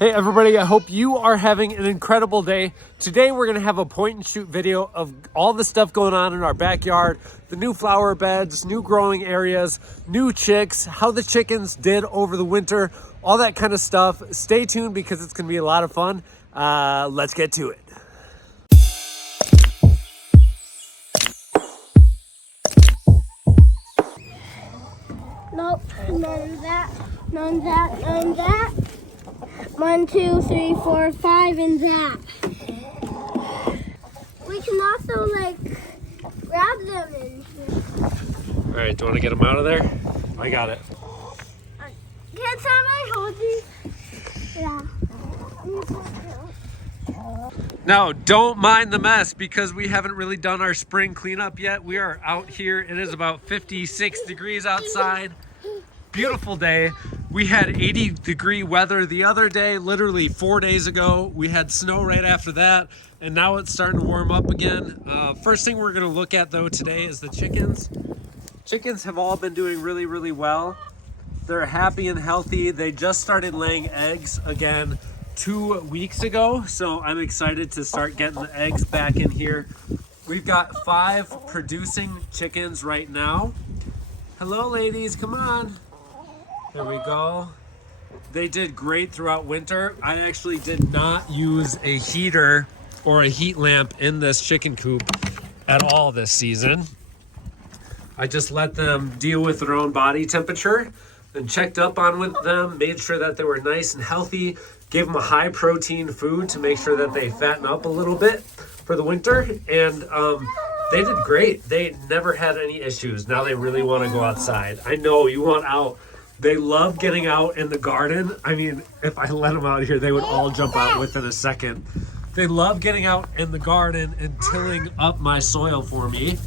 Hey everybody, I hope you are having an incredible day. Today we're gonna have a point and shoot video of all the stuff going on in our backyard, the new flower beds, new growing areas, new chicks, how the chickens did over the winter, all that kind of stuff. Stay tuned because it's gonna be a lot of fun. Let's get to it. Nope, none that, none that, none that. 1, 2, 3, 4, 5, and that. We can also grab them in here. All right, do you want to get them out of there? I got it. Can somebody hold these? Yeah. Now, don't mind the mess because we haven't really done our spring cleanup yet. We are out here. It is about 56 degrees outside. Beautiful day. We had 80-degree weather the other day, literally 4 days ago. We had snow right after that, and now it's starting to warm up again. First thing we're going to look at, though, today is the chickens. Chickens have all been doing really, really well. They're happy and healthy. They just started laying eggs again 2 weeks ago, so I'm excited to start getting the eggs back in here. We've got 5 producing chickens right now. Hello, ladies, come on. There we go. They did great throughout winter. I actually did not use a heater or a heat lamp in this chicken coop at all this season. I just let them deal with their own body temperature and checked up on with them, made sure that they were nice and healthy, gave them a high protein food to make sure that they fatten up a little bit for the winter. And they did great. They never had any issues. Now they really want to go outside. I know you want out. They love getting out in the garden. I mean, if I let them out here, they would all jump out within a second. They love getting out in the garden and tilling up my soil for me.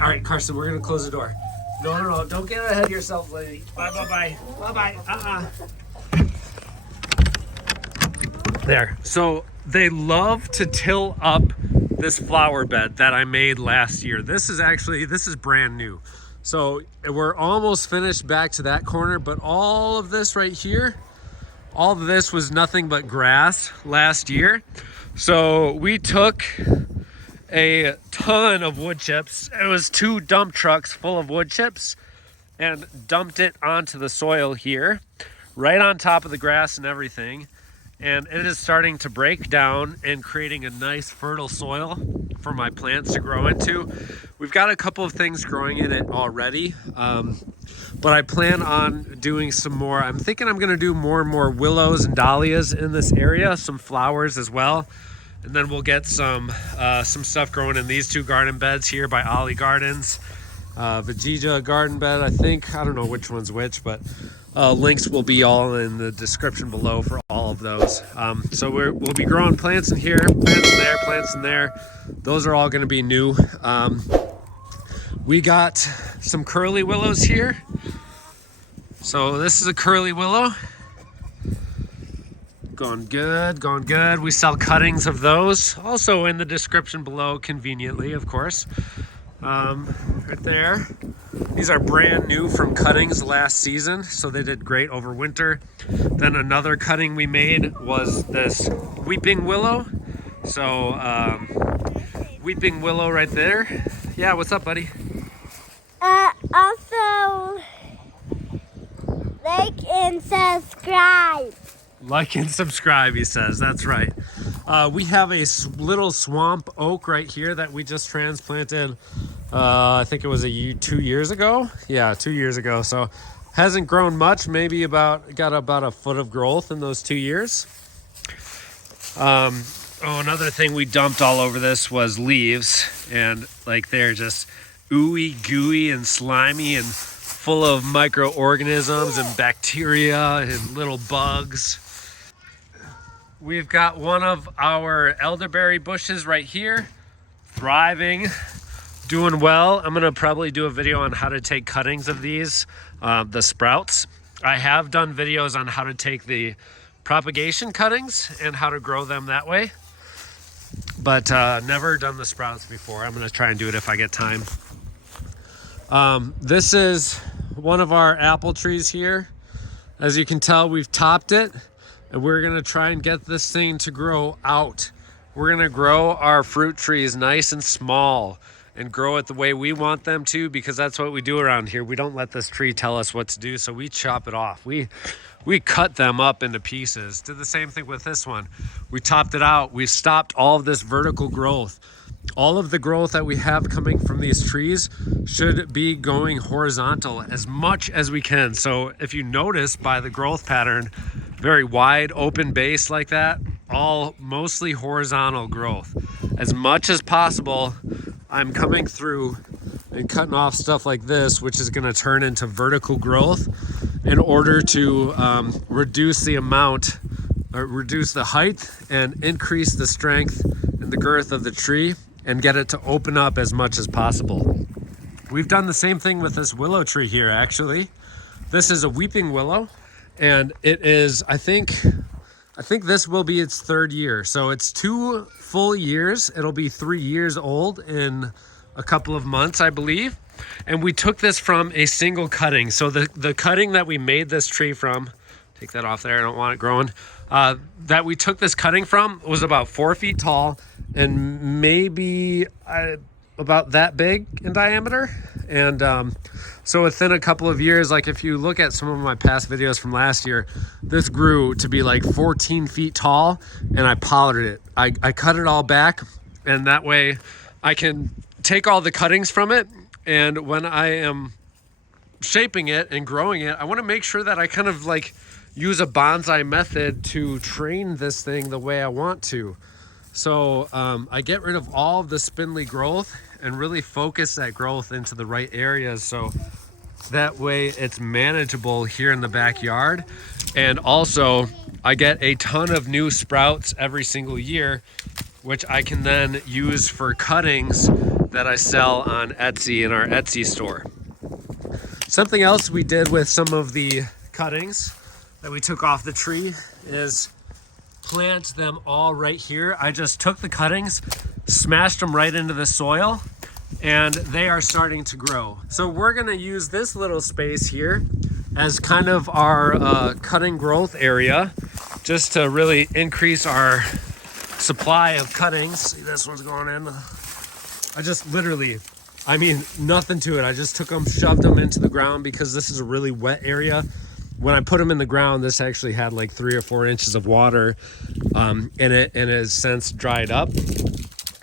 All right, Carson, we're gonna close the door. No, don't get ahead of yourself, lady. Bye. There, so they love to till up this flower bed that I made last year. This is brand new. So we're almost finished back to that corner, but all of this right here, all of this was nothing but grass last year. So we took a ton of wood chips. It was 2 dump trucks full of wood chips and dumped it onto the soil here, right on top of the grass and everything. And it is starting to break down and creating a nice fertile soil for my plants to grow into. We've got a couple of things growing in it already, but I plan on doing some more. I'm thinking I'm gonna do more and more willows and dahlias in this area, some flowers as well. And then we'll get some stuff growing in these 2 garden beds here by Ollie Gardens. Vegeta garden bed, I think. I don't know which one's which, but links will be all in the description below for all of those. So we'll be growing plants in here, plants in there, plants in there. Those are all going to be new. We got some curly willows here. So this is a curly willow. Going good. We sell cuttings of those. Also in the description below, conveniently, of course. Right there. These are brand new from cuttings last season, so they did great over winter. Then another cutting we made was this weeping willow. So weeping willow right there. Yeah, what's up, buddy? Also, like and subscribe. Like and subscribe, he says. That's right. We have a little swamp oak right here that we just transplanted. I think it was 2 years ago. Yeah, 2 years ago. So hasn't grown much. Maybe got about a foot of growth in those 2 years. Another thing we dumped all over this was leaves, and they're just ooey gooey and slimy and full of microorganisms and bacteria and little bugs. We've got one of our elderberry bushes right here, thriving, doing well. I'm gonna probably do a video on how to take cuttings of these, the sprouts. I have done videos on how to take the propagation cuttings and how to grow them that way, but never done the sprouts before. I'm gonna try and do it if I get time. This is one of our apple trees here. As you can tell, we've topped it and we're gonna try and get this thing to grow out. We're gonna grow our fruit trees nice and small and grow it the way we want them to, because that's what we do around here. We don't let this tree tell us what to do, so we chop it off. We cut them up into pieces. Did the same thing with this one. We topped it out. We stopped all of this vertical growth. All of the growth that we have coming from these trees should be going horizontal as much as we can. So if you notice by the growth pattern, very wide open base like that, all mostly horizontal growth. As much as possible, I'm coming through and cutting off stuff like this, which is going to turn into vertical growth in order to reduce the amount, or reduce the height and increase the strength and the girth of the tree and get it to open up as much as possible. We've done the same thing with this willow tree here, actually. This is a weeping willow, and it is, I think this will be its 3rd year. So it's 2 full years. It'll be 3 years old in a couple of months, I believe. And we took this from a single cutting. So the cutting that we made this tree from, take that off there, I don't want it growing, that we took this cutting from was about 4 feet tall and maybe about that big in diameter. And so within a couple of years, like if you look at some of my past videos from last year, this grew to be like 14 feet tall, and I pollarded it. I cut it all back, and that way I can take all the cuttings from it, and when I am shaping it and growing it, I want to make sure that I kind of like use a bonsai method to train this thing the way I want to. So I get rid of all of the spindly growth and really focus that growth into the right areas, so that way it's manageable here in the backyard. And also I get a ton of new sprouts every single year, which I can then use for cuttings that I sell on Etsy in our Etsy store. Something else we did with some of the cuttings that we took off the tree is plant them all right here. I just took the cuttings, smashed them right into the soil, and they are starting to grow. So we're gonna use this little space here as kind of our cutting growth area, just to really increase our supply of cuttings. See, this one's going in. I just literally, I mean, nothing to it. I just took them, shoved them into the ground because this is a really wet area. When I put them in the ground, this actually had like 3 or 4 inches of water in it, and it has since dried up.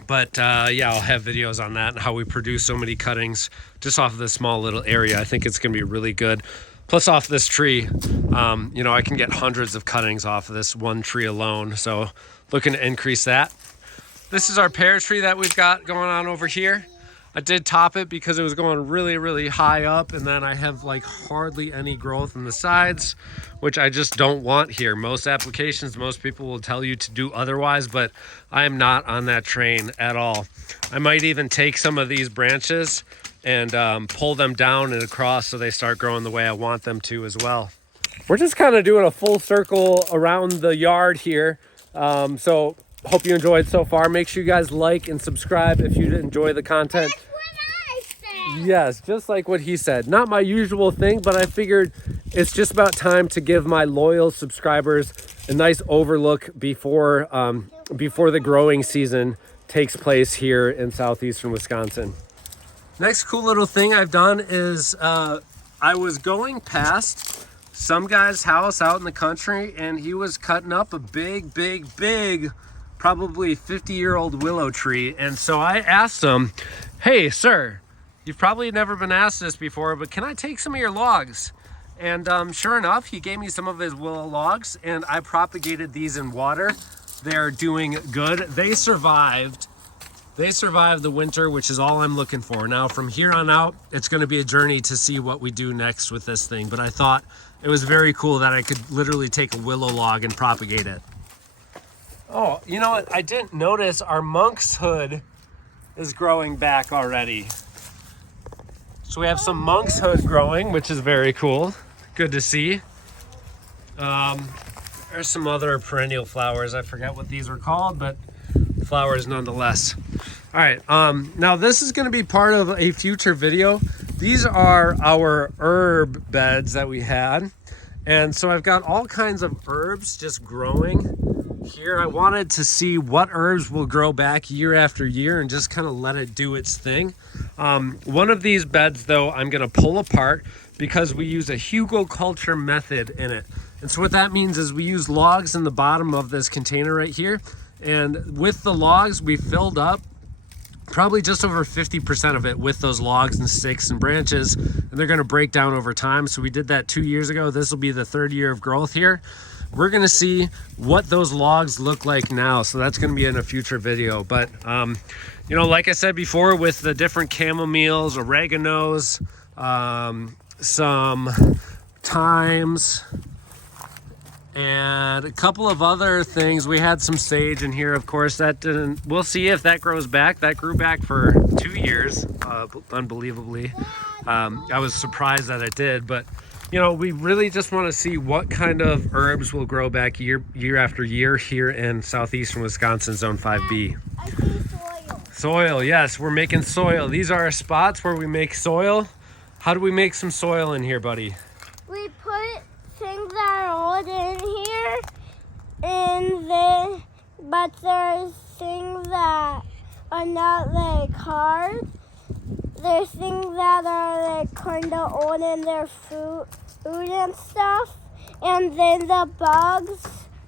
But yeah, I'll have videos on that and how we produce so many cuttings just off of this small little area. I think it's gonna be really good. Plus off this tree, you know, I can get hundreds of cuttings off of this one tree alone. So looking to increase that. This is our pear tree that we've got going on over here. I did top it because it was going really, really high up, and then I have like hardly any growth in the sides, which I just don't want here. Most applications, most people will tell you to do otherwise, but I am not on that train at all. I might even take some of these branches and pull them down and across so they start growing the way I want them to as well. We're just kind of doing a full circle around the yard here. So hope you enjoyed so far. Make sure you guys like and subscribe if you enjoy the content. That's what I said. Yes, just like what he said. Not my usual thing, but I figured it's just about time to give my loyal subscribers a nice overlook before the growing season takes place here in southeastern Wisconsin. Next cool little thing I've done is I was going past some guy's house out in the country, and he was cutting up a big, probably 50-year-old willow tree. And so I asked him, hey, sir, you've probably never been asked this before, but can I take some of your logs? And sure enough, he gave me some of his willow logs, and I propagated these in water. They're doing good. They survived the winter, which is all I'm looking for. Now from here on out, it's going to be a journey to see what we do next with this thing, but I thought it was very cool that I could literally take a willow log and propagate it. Oh, you know what? I didn't notice our monk's hood is growing back already. So we have some monk's hood growing, which is very cool. Good to see. There's some other perennial flowers. I forget what these were called, but flowers nonetheless. All right, now this is going to be part of a future video. These are our herb beds that we had, And so I've got all kinds of herbs just growing here. I wanted to see what herbs will grow back year after year and just kind of let it do its thing. One of these beds though, I'm gonna pull apart because we use a hugelkultur method in it. And so what that means is we use logs in the bottom of this container right here. And with the logs, we filled up probably just over 50% of it with those logs and sticks and branches, and they're going to break down over time. So we did that 2 years ago. This will be the 3rd year of growth here. We're going to see what those logs look like now. So that's going to be in a future video. But, you know, like I said before, with the different chamomiles, oreganos, some thymes, and a couple of other things. We had some sage in here, of course. That didn't, we'll see if that grows back. That grew back for 2 years, unbelievably. I was surprised that it did, but you know, we really just want to see what kind of herbs will grow back year after year here in southeastern Wisconsin, Zone 5B. I see soil. Soil, yes, we're making soil. These are our spots where we make soil. How do we make some soil in here, buddy? We put things that are old in here, and then, but there's things that are not like hard. There's things that are like kind of old in their food and stuff, and then the bugs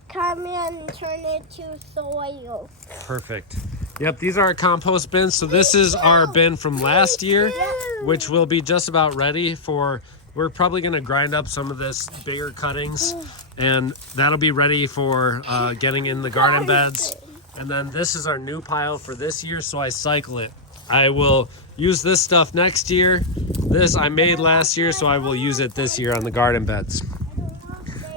come in and turn it to soil. Perfect. Yep, these are our compost bins. So this is our bin from last year, which will be just about ready for, we're probably going to grind up some of this bigger cuttings, and that'll be ready for getting in the garden beds. And then this is our new pile for this year, so I cycle it. I will use this stuff next year. This I made last year, so I will use it this year on the garden beds.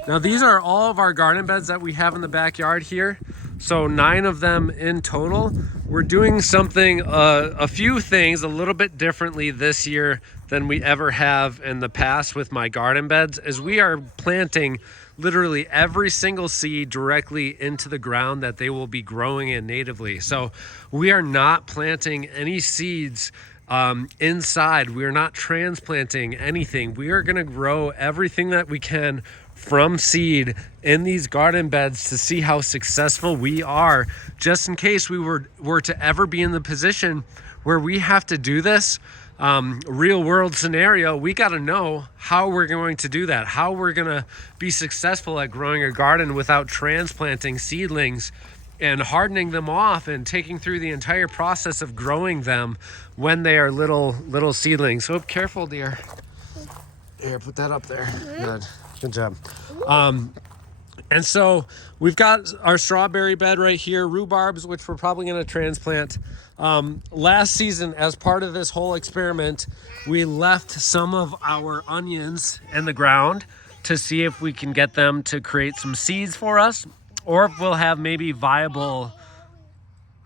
Now these are all of our garden beds that we have in the backyard here. So 9 of them in total. We're doing something, a few things a little bit differently this year than we ever have in the past with my garden beds, as we are planting literally every single seed directly into the ground that they will be growing in natively. So we are not planting any seeds inside. We are not transplanting anything. We are going to grow everything that we can from seed in these garden beds to see how successful we are, just in case we were to ever be in the position where we have to do this real world scenario. We got to know how we're going to do that, how we're going to be successful at growing a garden without transplanting seedlings and hardening them off and taking through the entire process of growing them when they are little seedlings. So careful, dear. Here, put that up there. Good job. And so we've got our strawberry bed right here, rhubarbs, which we're probably going to transplant. Last season, as part of this whole experiment, we left some of our onions in the ground to see if we can get them to create some seeds for us, or if we'll have maybe viable.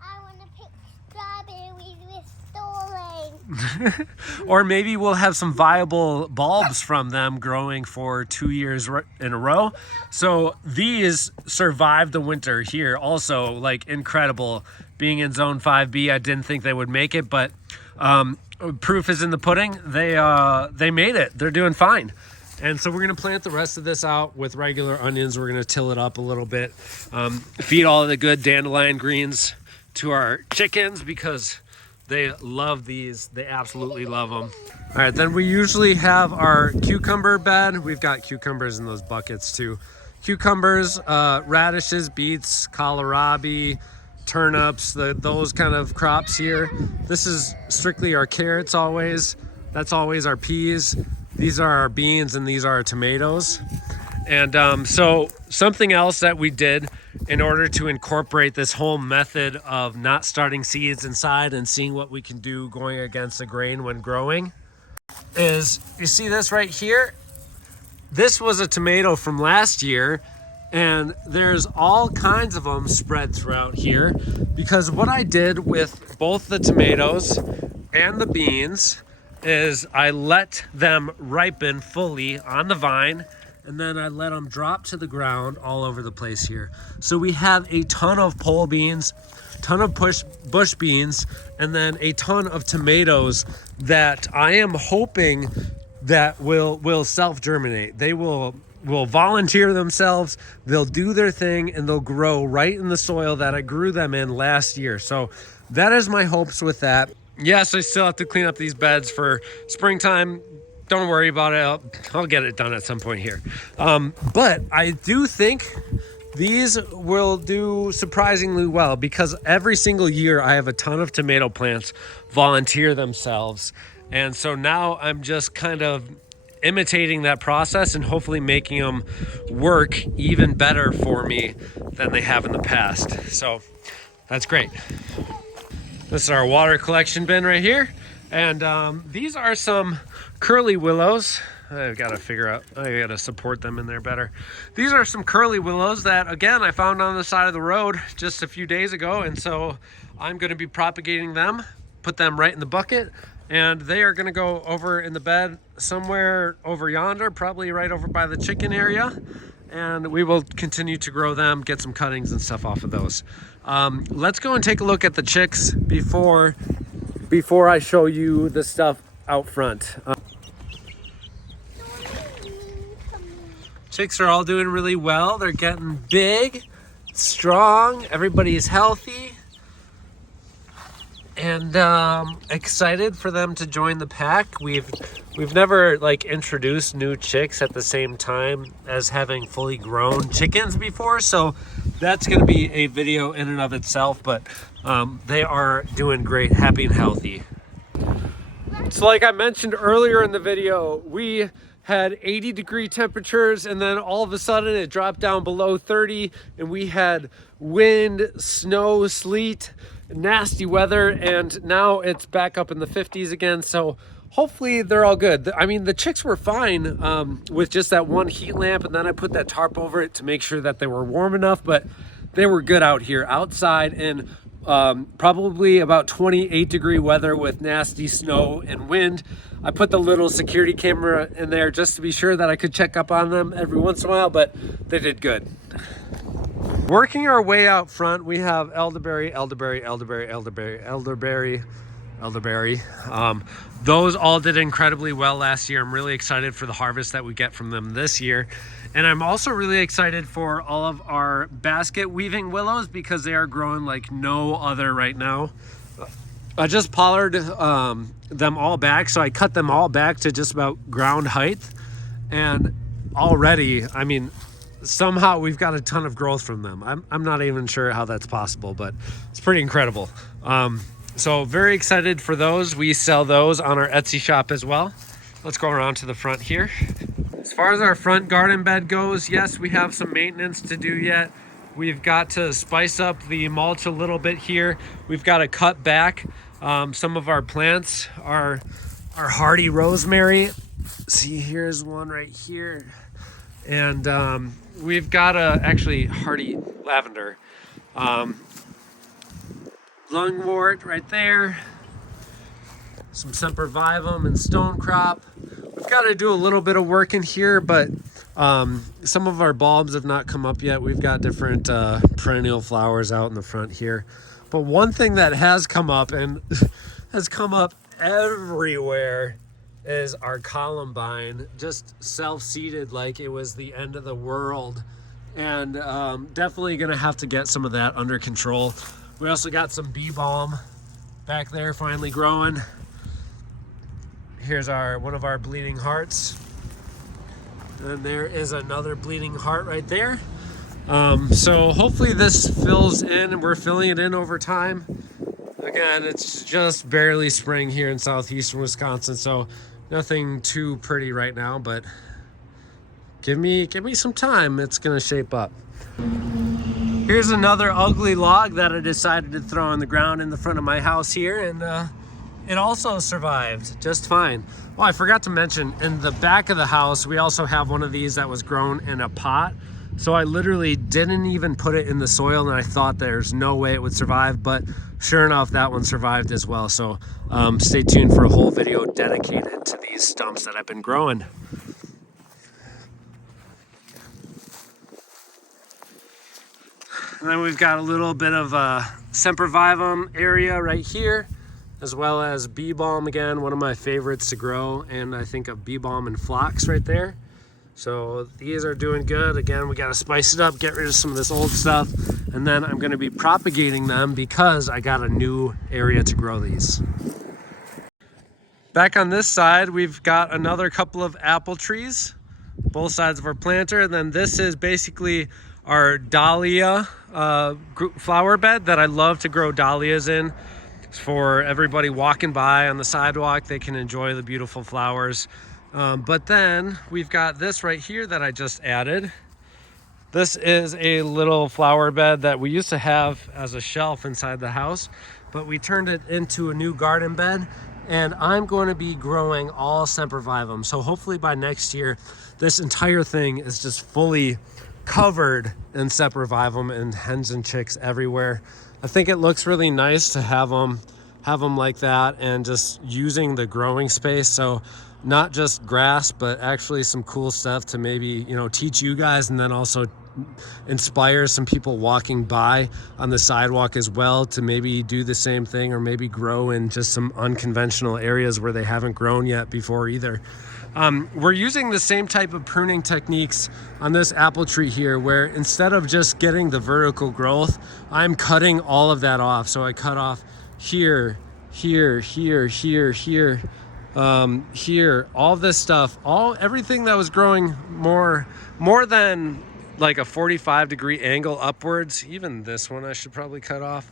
I want to pick strawberries with stolen. Or maybe we'll have some viable bulbs from them growing for 2 years in a row. So these survived the winter here also, like incredible. Being in Zone 5B, I didn't think they would make it, but proof is in the pudding. They made it. They're doing fine. And so we're going to plant the rest of this out with regular onions. We're going to till it up a little bit, feed all of the good dandelion greens to our chickens because they love these. They absolutely love them. All right, then we usually have our cucumber bed. We've got cucumbers in those buckets too. Cucumbers, radishes, beets, kohlrabi, turnips, those kind of crops here. This is strictly our carrots always. That's always our peas. These are our beans and these are our tomatoes. And so something else that we did in order to incorporate this whole method of not starting seeds inside and seeing what we can do going against the grain when growing is, you see this right here? This was a tomato from last year, and there's all kinds of them spread throughout here, because what I did with both the tomatoes and the beans is I let them ripen fully on the vine, and then I let them drop to the ground all over the place here. So we have a ton of pole beans, ton of bush beans, and then a ton of tomatoes that I am hoping that will self-germinate. They will will volunteer themselves, they'll do their thing, and they'll grow right in the soil that I grew them in last year. So that is my hopes with that. Yes, I still have to clean up these beds for springtime. Don't worry about it. I'll get it done at some point here. But I do think these will do surprisingly well, because every single year I have a ton of tomato plants volunteer themselves. And so now I'm just kind of imitating that process and hopefully making them work even better for me than they have in the past. So that's great. This is our water collection bin right here. And these are some curly willows. I've got to figure out, I got to support them in there better. These are some curly willows that, again, I found on the side of the road just a few days ago. And so I'm going to be propagating them, put them right in the bucket, and they are going to go over in the bed somewhere over yonder, probably right over by the chicken area. And we will continue to grow them, get some cuttings and stuff off of those. Let's go and take a look at the chicks before I show you the stuff out front. Chicks are all doing really well. They're getting big, strong. Everybody's healthy, and excited for them to join the pack. We've never like introduced new chicks at the same time as having fully grown chickens before, so that's going to be a video in and of itself. But they are doing great, happy and healthy. So like I mentioned earlier in the video, we had 80-degree temperatures, and then all of a sudden it dropped down below 30, and we had wind, snow, sleet, nasty weather, and now it's back up in the 50s again. So hopefully they're all good. I mean, the chicks were fine with just that one heat lamp, and then I put that tarp over it to make sure that they were warm enough, but they were good out here outside in probably about 28-degree weather with nasty snow and wind. I put the little security camera in there just to be sure that I could check up on them every once in a while, but they did good. Working our way out front, we have elderberry. Those all did incredibly well last year. I'm really excited for the harvest that we get from them this year. And I'm also really excited for all of our basket weaving willows, because they are growing like no other right now. I just pollarded them all back, so I cut them all back to just about ground height, and already, I mean, somehow we've got a ton of growth from them. I'm not even sure how that's possible, but it's pretty incredible. So very excited for those. We sell those on our Etsy shop as well. Let's go around to the front here. As far as our front garden bed goes, yes, we have some maintenance to do yet. We've got to spice up the mulch a little bit here. We've got to cut back some of our plants, our hardy rosemary. See, here's one right here. And we've got actually hardy lavender. Lungwort right there. Some sempervivum and stonecrop. We've got to do a little bit of work in here, but some of our bulbs have not come up yet. We've got different perennial flowers out in the front here. But one thing that has come up, and has come up everywhere, is our columbine, just self-seeded like it was the end of the world. And definitely gonna have to get some of that under control. We also got some bee balm back there finally growing. Here's one of our bleeding hearts. And there is another bleeding heart right there. So hopefully this fills in, and we're filling it in over time. Again, it's just barely spring here in southeastern Wisconsin, so nothing too pretty right now, but give me some time. It's gonna shape up. Here's another ugly log that I decided to throw on the ground in the front of my house here, and it also survived just fine. Oh, I forgot to mention, in the back of the house, we also have one of these that was grown in a pot. So I literally didn't even put it in the soil, and I thought there's no way it would survive, but sure enough, that one survived as well. So stay tuned for a whole video dedicated to these stumps that I've been growing. And then we've got a little bit of sempervivum area right here, as well as bee balm, again, one of my favorites to grow, and I think of bee balm and phlox right there. So these are doing good. Again, we got to spice it up, get rid of some of this old stuff, and then I'm going to be propagating them because I got a new area to grow these. Back on this side, we've got another couple of apple trees, both sides of our planter. And then this is basically our dahlia flower bed that I love to grow dahlias in. For everybody walking by on the sidewalk, they can enjoy the beautiful flowers. But then we've got this right here that I just added. This is a little flower bed that we used to have as a shelf inside the house, but we turned it into a new garden bed, and I'm going to be growing all sempervivum. So hopefully by next year, this entire thing is just fully covered in sempervivum and hens and chicks everywhere. I think it looks really nice to have them like that, and just using the growing space. So not just grass, but actually some cool stuff to maybe, you know, teach you guys, and then also inspire some people walking by on the sidewalk as well to maybe do the same thing, or maybe grow in just some unconventional areas where they haven't grown yet before either. We're using the same type of pruning techniques on this apple tree here, where instead of just getting the vertical growth, I'm cutting all of that off. So I cut off here, here, all this stuff, everything that was growing more than like a 45-degree angle upwards. Even this one I should probably cut off.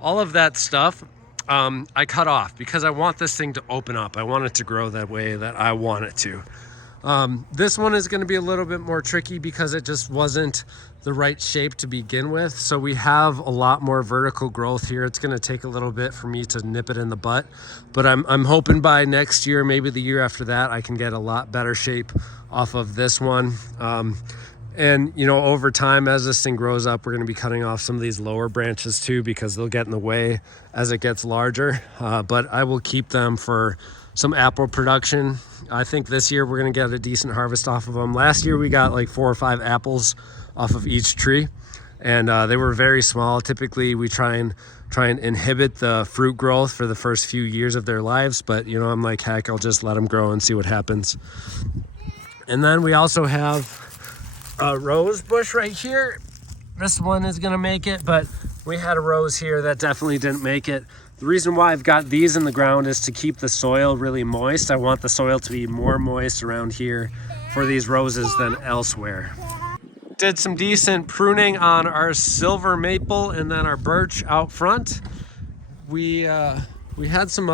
All of that stuff I cut off because I want this thing to open up. I want it to grow that way that I want it to. This one is going to be a little bit more tricky because it just wasn't the right shape to begin with. So we have a lot more vertical growth here. It's going to take a little bit for me to nip it in the butt, but I'm hoping by next year, maybe the year after that, I can get a lot better shape off of this one. And, you know, over time, as this thing grows up, we're going to be cutting off some of these lower branches too, because they'll get in the way as it gets larger. But I will keep them for some apple production. I think this year we're going to get a decent harvest off of them. Last year we got like 4 or 5 apples off of each tree, and they were very small. Typically we try and inhibit the fruit growth for the first few years of their lives, but you know, I'm like, heck, I'll just let them grow and see what happens. And then we also have a rose bush right here. This one is gonna make it, but we had a rose here that definitely didn't make it. The reason why I've got these in the ground is to keep the soil really moist. I want the soil to be more moist around here for these roses than elsewhere. Did some decent pruning on our silver maple and then our birch out front. We had some,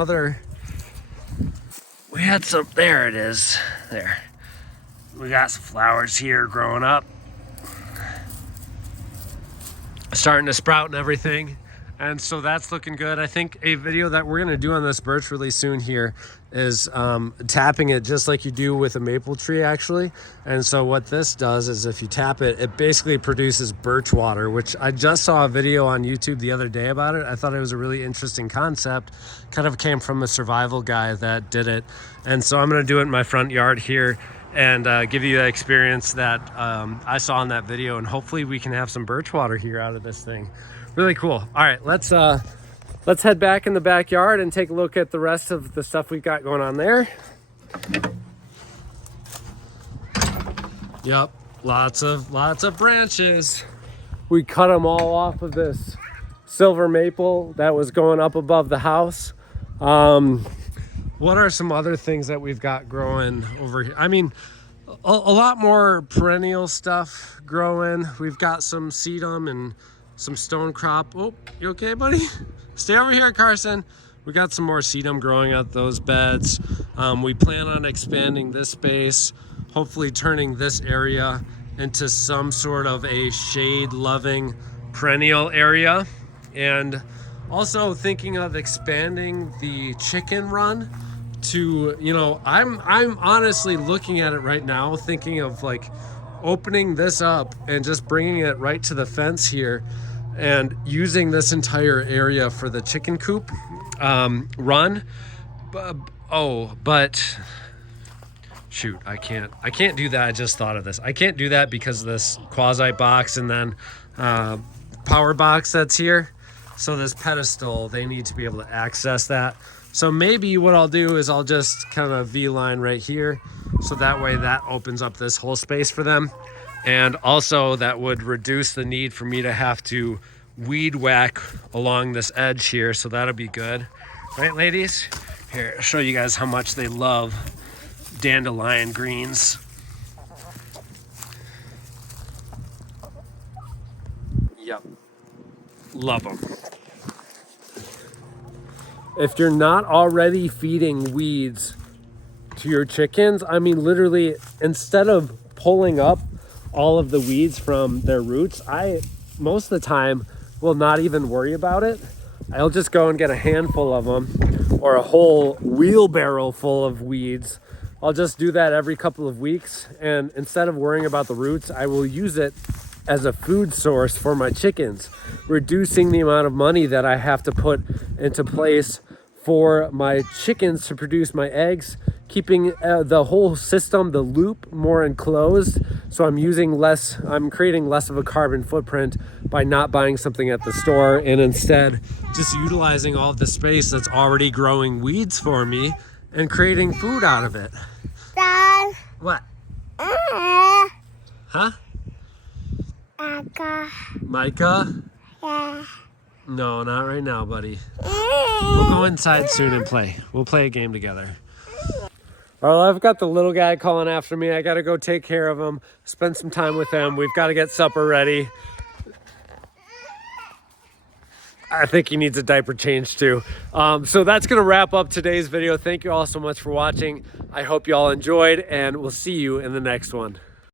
there it is, there. We got some flowers here growing up, starting to sprout and everything. And so that's looking good. I think a video that we're gonna do on this birch really soon here is tapping it just like you do with a maple tree actually. And so what this does is if you tap it, it basically produces birch water, which I just saw a video on YouTube the other day about it. I thought it was a really interesting concept. Kind of came from a survival guy that did it. And so I'm gonna do it in my front yard here and give you the experience that I saw in that video, and hopefully we can have some birch water here out of this thing. Really cool. All right, let's head back in the backyard and take a look at the rest of the stuff we've got going on there. Yep, lots of branches. We cut them all off of this silver maple that was going up above the house. What are some other things that we've got growing over here? I mean, a lot more perennial stuff growing. We've got some sedum and some stone crop. Oh, you okay, buddy? Stay over here, Carson. We got some more sedum growing out those beds. We plan on expanding this space, hopefully turning this area into some sort of a shade-loving perennial area. And also thinking of expanding the chicken run to, you know, I'm honestly looking at it right now, thinking of like opening this up and just bringing it right to the fence here and using this entire area for the chicken coop run. But shoot, I can't do that. I just thought of this. I can't do that because of this quasi box and then power box that's here. So this pedestal, they need to be able to access that. So maybe what I'll do is I'll just kind of V-line right here. So that way that opens up this whole space for them. And also that would reduce the need for me to have to weed whack along this edge here. So that'll be good. Right, ladies? Here, I'll show you guys how much they love dandelion greens. Yep. Love them. If you're not already feeding weeds to your chickens, I mean, literally, instead of pulling up all of the weeds from their roots, I, most of the time, will not even worry about it. I'll just go and get a handful of them or a whole wheelbarrow full of weeds. I'll just do that every couple of weeks. And instead of worrying about the roots, I will use it as a food source for my chickens, reducing the amount of money that I have to put into place for my chickens to produce my eggs, keeping the whole system, the loop, more enclosed. So I'm creating less of a carbon footprint by not buying something at the store and instead just utilizing all of the space that's already growing weeds for me and creating food out of it. Dad. What? Huh? Micah? Yeah. No, not right now, buddy. We'll go inside soon and play. We'll play a game together. All right, I've got the little guy calling after me. I got to go take care of him, spend some time with him. We've got to get supper ready. I think he needs a diaper change too. So that's going to wrap up today's video. Thank you all so much for watching. I hope you all enjoyed, and we'll see you in the next one.